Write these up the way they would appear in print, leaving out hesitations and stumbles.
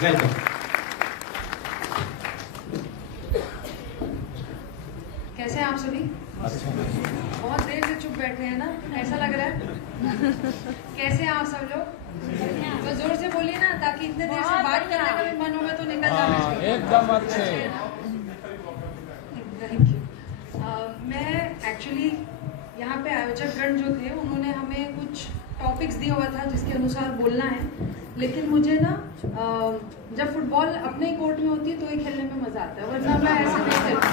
Welcome. कैसे हैं आप सभी? बहुत देर से चुप बैठे हैं ना, ऐसा लग रहा है। कैसे हैं आप सब लोग? तो जोर से बोलिए ना, ताकि इतने देर से बात करने का भी मन होगा तो निकल जाना चाहिए। एकदम अच्छे। Thank you. मैं एक्चुअली यहाँ पे आयोजक गण जो थे उन्होंने हमें कुछ टॉपिक्स दिया हुआ था जिसके अनुसार बोलना है, लेकिन मुझे ना जब फुटबॉल अपने ही कोर्ट में होती है तो ही खेलने में मजा आता है, वरना मैं ऐसे नहीं खेलती।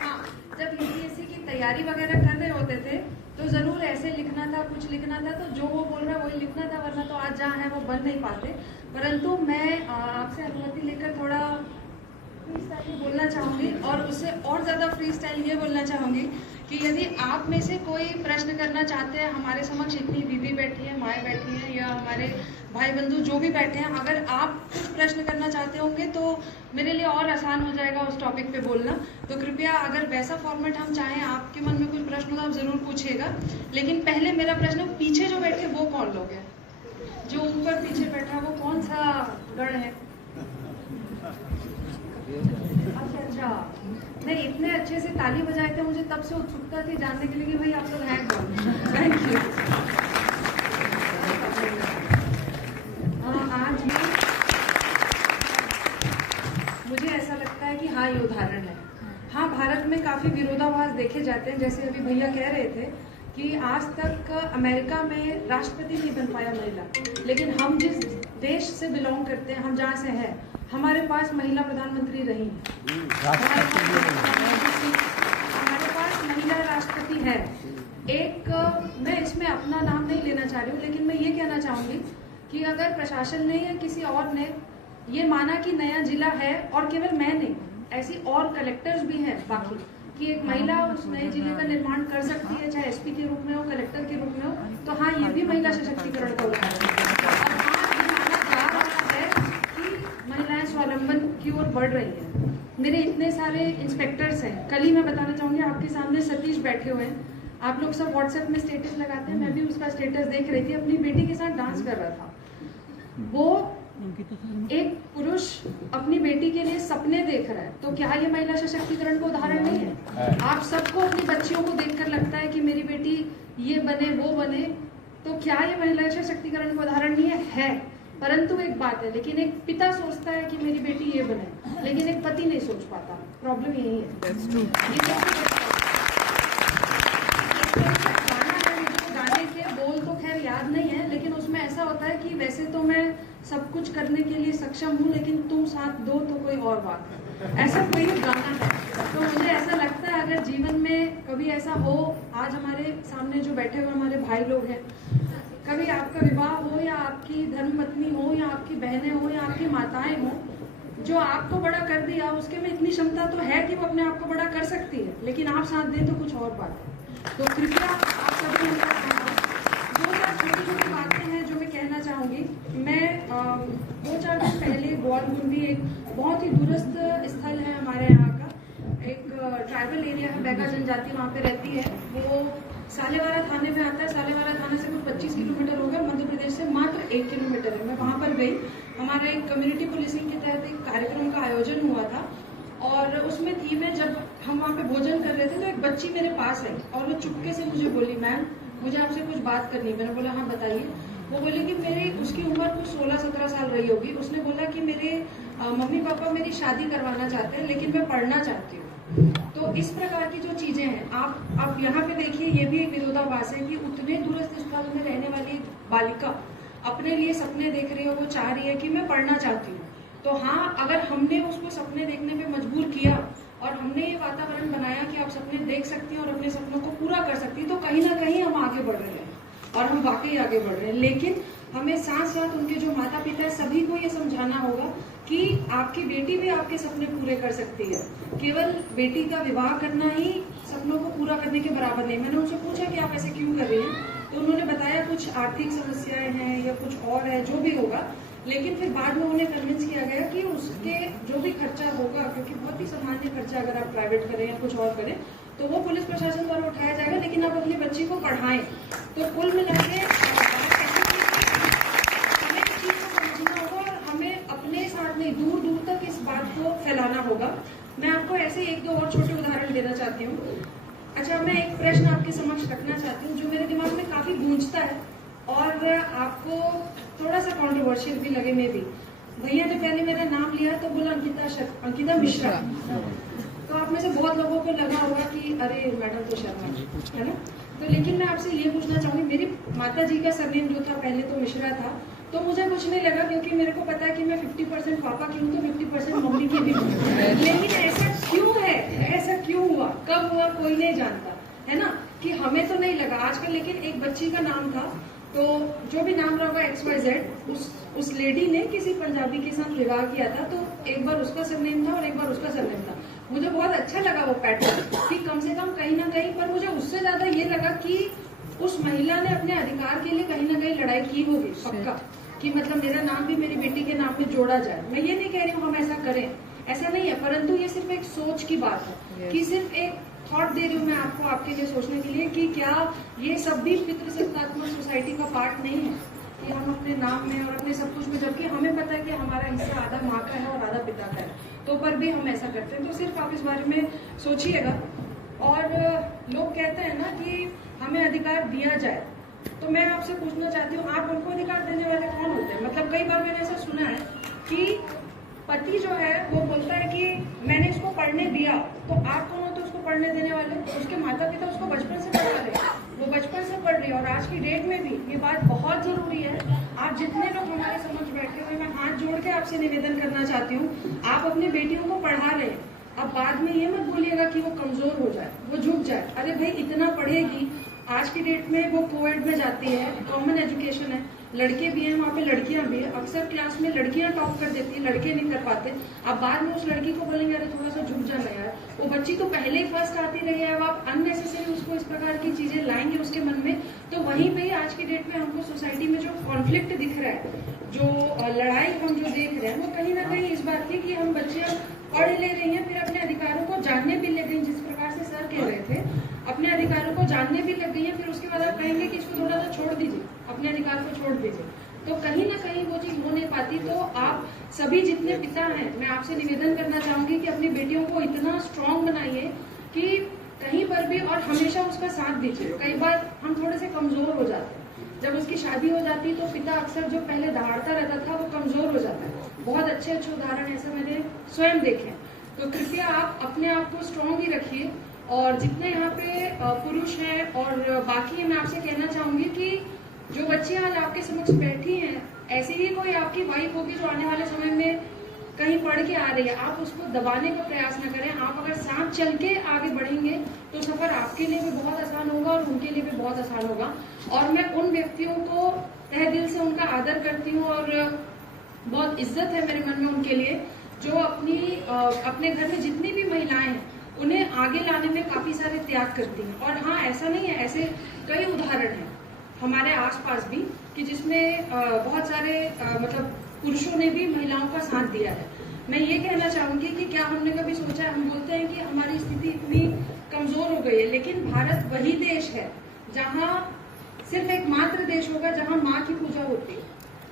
हाँ, जब यूपीएससी की तैयारी वगैरह कर रहे होते थे तो जरूर ऐसे लिखना था, कुछ लिखना था, तो जो वो बोल रहा है वही लिखना था, वरना तो आज जहाँ है वो बन नहीं पाते। परंतु मैं आपसे अनुमति लेकर थोड़ा फ्री स्टाइल बोलना चाहूँगी, और उससे और ज़्यादा फ्री स्टाइल ये बोलना चाहूँगी कि यदि आप में से कोई प्रश्न करना चाहते हैं, हमारे समक्ष इतनी दीदी बैठी है, माएँ बैठी हैं, या हमारे भाई बंधु जो भी बैठे हैं, अगर आप कुछ प्रश्न करना चाहते होंगे तो मेरे लिए और आसान हो जाएगा उस टॉपिक पे बोलना। तो कृपया अगर वैसा फॉर्मेट हम चाहें, आपके मन में कोई प्रश्न हो तो आप ज़रूर पूछिएगा। लेकिन पहले मेरा प्रश्न, पीछे जो बैठे वो कौन लोग हैं? जो ऊपर पीछे बैठा है वो कौन सा गण है? अच्छा, नहीं, इतने अच्छे से ताली बजाए थे, मुझे तब से उत्सुकता थी जानने के लिए कि भाई आप लोग हैं कौन। Thank you. आज मुझे ऐसा लगता है कि हाँ, ये उदाहरण है। हाँ, भारत में काफी विरोधाभास देखे जाते हैं, जैसे अभी भैया कह रहे थे कि आज तक अमेरिका में राष्ट्रपति नहीं बन पाया महिला, लेकिन हम जिस देश से बिलोंग करते हैं, हम जहाँ से हैं, हमारे पास महिला प्रधानमंत्री रही है, हमारे पास महिला राष्ट्रपति है। एक, मैं इसमें अपना नाम नहीं लेना चाह रही हूँ, लेकिन मैं ये कहना चाहूँगी कि अगर प्रशासन ने या किसी और ने ये माना कि नया जिला है, और केवल मैं नहीं, ऐसी और कलेक्टर्स भी हैं बाकी, कि एक महिला उस नए जिले का निर्माण कर सकती है, चाहे एसपी के रूप में हो, कलेक्टर के रूप में हो, तो हाँ, ये भी महिला सशक्तिकरण का उदाहरण है। महिलाएं स्वावलंबन की ओर बढ़ रही हैं। मेरे इतने सारे इंस्पेक्टर्स हैं, कल ही मैं बताना चाहूँगी, आपके सामने सतीश बैठे हुए हैं। आप लोग सब व्हाट्सएप में स्टेटस लगाते हैं, मैं भी उसका स्टेटस देख रही थी, अपनी बेटी के साथ डांस कर रहा था। वो एक पुरुष अपनी बेटी के लिए सपने देख रहा है, तो क्या ये महिला सशक्तिकरण का उदाहरण नहीं है? आप सबको अपनी बच्चियों को देखकर लगता है कि मेरी बेटी ये बने वो बने, तो क्या ये महिला सशक्तिकरण का उदाहरण नहीं है? परंतु एक बात है, लेकिन एक पिता सोचता है कि मेरी बेटी ये बने, लेकिन एक पति नहीं सोच पाता। प्रॉब्लम यही है। गाने के बोल तो खैर याद नहीं है, लेकिन उसमें ऐसा होता है कि वैसे तो मैं सब कुछ करने के लिए सक्षम हूँ, लेकिन तुम साथ दो तो कोई और बात है, ऐसा कोई गाना है। तो मुझे ऐसा लगता है अगर जीवन में कभी ऐसा हो, आज हमारे सामने जो बैठे हुए हमारे भाई लोग हैं, कभी आपका विवाह हो, या आपकी धर्मपत्नी हो, या आपकी बहनें हो, या आपकी माताएं हो, जो आपको बड़ा कर दिया, उसके में इतनी क्षमता तो है कि वो अपने आप को बड़ा कर सकती है, लेकिन आप साथ दें तो कुछ और बात है। तो कृपया आप सभी दो चार छोटी छोटी बातें हैं जो मैं कहना चाहूँगी। मैं 2-4 दिन पहले ग्वालमुंडी, एक बहुत ही दूरस्थ स्थल है हमारे यहाँ का, एक ट्राइबल एरिया है, बैगा जनजाति वहाँ पे रहती है, वो सालेवारा थाने में आता है। सालेवारा थाने से कुछ 25 किलोमीटर होगा, मध्य प्रदेश से मात्र 1 किलोमीटर है। मैं वहाँ पर गई, हमारा एक कम्युनिटी पुलिसिंग के तहत एक कार्यक्रम का आयोजन हुआ था, और उसमें थी, मैं जब हम वहाँ पे भोजन कर रहे थे तो एक बच्ची मेरे पास आई और वो चुपके से मुझे बोली, मैम मुझे आपसे कुछ बात करनी है। मैंने बोला हाँ बताइए। वो बोली कि मेरी, उसकी उम्र कुछ 16-17 साल रही होगी। उसने बोला कि मेरे मम्मी पापा मेरी शादी करवाना चाहते हैं, लेकिन मैं पढ़ना चाहती हूँ। तो इस प्रकार की जो चीजें हैं, आप यहाँ पे देखिए, ये भी एक विरोधाभास है कि उतने दूरस्थ स्थल में रहने वाली बालिका अपने लिए सपने देख रही है, वो चाह रही है कि मैं पढ़ना चाहती हूँ। तो हाँ, अगर हमने उसको सपने देखने पे मजबूर किया और हमने ये वातावरण बनाया कि आप सपने देख सकती हैं और अपने सपनों को पूरा कर सकती हैं, तो कहीं ना कहीं हम आगे बढ़ रहे हैं, और हम वाकई आगे बढ़ रहे हैं। लेकिन हमें साथ साथ उनके जो माता पिता है, सभी को ये समझाना होगा कि आपकी बेटी भी आपके सपने पूरे कर सकती है। केवल बेटी का विवाह करना ही सपनों को पूरा करने के बराबर नहीं। मैंने उनसे पूछा कि आप ऐसे क्यों कर रही हैं, तो उन्होंने बताया कुछ आर्थिक समस्याएं हैं या कुछ और है, जो भी होगा। लेकिन फिर बाद में उन्हें कन्विंस किया गया कि उसके जो भी खर्चा होगा, क्योंकि बहुत ही सामान्य खर्चा अगर आप प्राइवेट करें या कुछ और करें, तो वो पुलिस प्रशासन द्वारा उठाया जाएगा, लेकिन आप अपनी बच्ची को पढ़ाएं। तो कुल मिला के ऐसे एक दो और छोटे उदाहरण देना चाहती हूँ। अच्छा, मैं एक प्रश्न आपके समक्ष रखना चाहती हूँ जो मेरे दिमाग में काफी गूंजता है और आपको थोड़ा सा कॉन्ट्रोवर्शियल भी लगे मे भी। भैया ने पहले मेरा नाम लिया तो बोला अंकिता मिश्रा। तो आप में से बहुत लोगों को लगा होगा कि अरे मैडम तो शर्मा है ना। तो लेकिन मैं आपसे ये पूछना चाहूंगी, मेरी माता जी का सरनेम जो था पहले तो मिश्रा था, तो मुझे कुछ नहीं लगा क्योंकि मेरे को पता है कि मैं 50% पापा की हूँ तो 50% मम्मी की भी हूँ। लेकिन ऐसा क्यों है, ऐसा क्यों हुआ, कब हुआ, कोई नहीं जानता है ना, कि हमें तो नहीं लगा आजकल। लेकिन एक बच्ची का नाम था, तो जो भी नाम रहा XYZ, उस लेडी ने किसी पंजाबी के साथ विवाह किया था, तो एक बार उसका सरनेम था और एक बार उसका सरनेम था। मुझे बहुत अच्छा लगा वो पैटर्न कि कम से कम कहीं ना कहीं, पर मुझे उससे ज्यादा ये लगा कि उस महिला ने अपने अधिकार के लिए कहीं ना कहीं लड़ाई की होगी पक्का, कि मतलब मेरा नाम भी मेरी बेटी के नाम में जोड़ा जाए। मैं ये नहीं कह रही हूँ हम ऐसा करें, ऐसा नहीं है, परंतु ये सिर्फ एक सोच की बात है कि सिर्फ एक थॉट दे रही हूँ मैं आपको, आपके लिए सोचने के लिए कि क्या ये सब भी पितृसत्तात्मक सोसाइटी का पार्ट नहीं है कि हम अपने नाम में और अपने सब कुछ में, जबकि हमें पता है कि हमारा हिस्सा आधा माँ का है और आधा पिता का है, तो पर भी हम ऐसा करते हैं। तो सिर्फ आप इस बारे में सोचिएगा। और लोग कहते हैं ना कि हमें अधिकार दिया जाए, तो मैं आपसे पूछना चाहती हूँ, आप उनको अधिकार देने वाले कौन होते हैं? मतलब कई बार मैंने ऐसा सुना है कि पति जो है वो बोलता है कि मैंने इसको पढ़ने दिया, तो आप कौन होते उसको पढ़ने देने वाले? उसके माता पिता उसको बचपन से पढ़ा रहे, वो बचपन से पढ़ रही है। और आज की डेट में भी ये बात बहुत जरूरी है। आप जितने लोग हमारे समझ बैठे हुए, मैं हाथ जोड़ के आपसे निवेदन करना चाहती हूँ, आप अपनी बेटियों को पढ़ा रहे हैं, अब बाद में ये मत बोलिएगा कि वो कमजोर हो जाए, वो झुक जाए। अरे भाई, इतना पढ़ेगी, आज की डेट में वो कोविड में जाती है, कॉमन एजुकेशन है, लड़के भी हैं वहाँ पे, लड़कियां भी है। अक्सर क्लास में लड़कियां टॉप कर देती है, लड़के नहीं कर पाते। अब बाद में उस लड़की को बोलेंगे अरे थोड़ा सा झुक जाना यार, वो बच्ची तो पहले ही फर्स्ट आती रही है, अब आप अननेसेसरी उसको इस प्रकार की चीजें लाएंगे उसके मन में। तो वहीं पे ही आज की डेट में हमको सोसाइटी में जो कॉन्फ्लिक्ट दिख रहा है, जो लड़ाई हम जो देख रहे हैं, वो कहीं ना कहीं इस बात की कि हम बच्चियां पढ़ ले रही हैं, फिर अपने अधिकारों को जानने भी लग गई, जिस प्रकार से सर कह रहे थे, अपने अधिकारों को जानने भी लग गई है। फिर उसके बाद आप कहेंगे कि इसको थोड़ा सा छोड़ दीजिए, अपने अधिकार को छोड़ दीजिए, तो कहीं ना कहीं वो चीज हो नहीं पाती। तो आप सभी जितने पिता हैं, मैं आपसे निवेदन करना चाहूंगी कि अपनी बेटियों को इतना स्ट्रांग बनाइए कि कहीं पर भी, और हमेशा उसका साथ दीजिए। कई बार हम थोड़े से कमजोर हो जाते हैं, जब उसकी शादी हो जाती तो पिता अक्सर जो पहले दहाड़ता रहता था वो कमजोर हो जाता है। बहुत अच्छे अच्छे उदाहरण ऐसे मैंने स्वयं देखे। तो कृपया आप अपने आप को स्ट्रांग ही रखिए। और जितने यहाँ पे पुरुष हैं और बाकी, मैं आपसे कहना चाहूंगी कि जो बच्चियां आज आपके समक्ष बैठी हैं, ऐसी ही कोई आपकी वाइफ होगी जो आने वाले समय में कहीं पढ़ के आ रही है, आप उसको दबाने का प्रयास न करें। आप अगर साथ चल के आगे बढ़ेंगे तो सफर आपके लिए भी बहुत आसान होगा और उनके लिए भी बहुत आसान होगा। और मैं उन व्यक्तियों को तहे दिल से उनका आदर करती हूँ और बहुत इज्जत है मेरे मन में उनके लिए, जो अपने घर में जितनी भी महिलाएं हैं उन्हें आगे लाने में काफी सारे त्याग करती हैं। और हाँ, ऐसा नहीं है, ऐसे कई उदाहरण हैं हमारे आसपास भी कि जिसमें बहुत सारे मतलब पुरुषों ने भी महिलाओं का साथ दिया है। मैं ये कहना चाहूंगी कि क्या हमने कभी सोचा है, हम बोलते हैं कि हमारी स्थिति इतनी कमजोर हो गई है, लेकिन भारत वही देश है जहाँ सिर्फ एक मात्र देश होगा जहाँ माँ की पूजा होती है,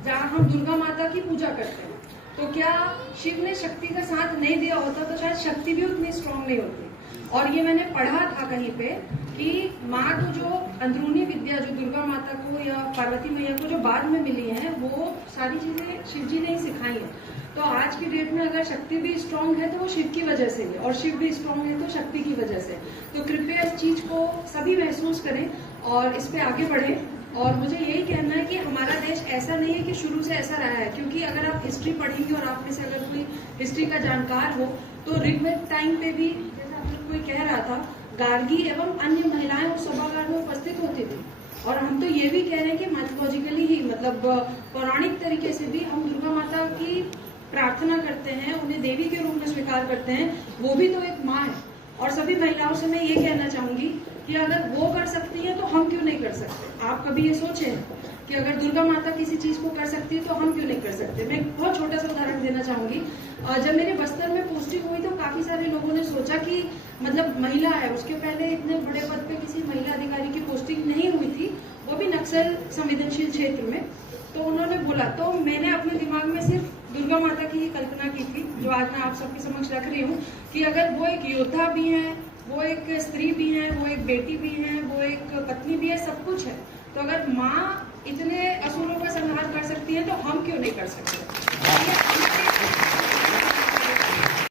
जहाँ हम दुर्गा माता की पूजा करते हैं। तो क्या शिव ने शक्ति का साथ नहीं दिया होता तो शायद शक्ति भी उतनी स्ट्रांग नहीं होती। और ये मैंने पढ़ा था कहीं पे कि माँ को जो अंदरूनी विद्या जो दुर्गा माता को या पार्वती मैया को जो बाद में मिली है, वो सारी चीजें शिव जी ने ही सिखाई है। तो आज की डेट में अगर शक्ति भी स्ट्रांग है तो वो शिव की वजह से है, और शिव भी स्ट्रांग है तो शक्ति की वजह से। तो कृपया इस चीज को सभी महसूस करें और इस पे आगे बढ़ें। और मुझे यही कहना है कि हमारा देश ऐसा नहीं है कि शुरू से ऐसा रहा है, क्योंकि अगर आप हिस्ट्री पढ़ेंगे और आप में से अगर कोई हिस्ट्री का जानकार हो तो ऋग्वेद टाइम पे भी, जैसा कोई कह रहा था, गार्गी एवं अन्य महिलाएं उस सभागार में उपस्थित होती थी। और हम तो ये भी कह रहे हैं कि माइथोलॉजिकली ही, मतलब पौराणिक तरीके से भी हम दुर्गा माता की प्रार्थना करते हैं, उन्हें देवी के रूप में स्वीकार करते हैं, वो भी तो एक माँ है। और सभी महिलाओं से मैं ये कहना चाहूंगी कि अगर वो कर सकती है तो हम क्यों नहीं कर सकते। आप कभी ये सोचें कि अगर दुर्गा माता किसी चीज को कर सकती है तो हम क्यों नहीं कर सकते। मैं एक बहुत छोटा सा उदाहरण देना चाहूंगी। जब मेरे बस्तर में पोस्टिंग हुई तो काफी सारे लोगों ने सोचा कि मतलब महिला है, उसके पहले इतने बड़े पद पे किसी महिला अधिकारी की पोस्टिंग नहीं हुई थी, वो भी नक्सल संवेदनशील क्षेत्र में। तो उन्होंने बोला, तो मैंने अपने दिमाग में सिर्फ दुर्गा माता की ही कल्पना की थी, जो आज मैं आप सबके समक्ष रख रही हूँ कि अगर वो एक योद्धा भी हैं, वो एक स्त्री भी हैं, वो एक बेटी भी हैं, वो एक पत्नी भी है, सब कुछ है, तो अगर माँ इतने असुरों का संहार कर सकती है तो हम क्यों नहीं कर सकते।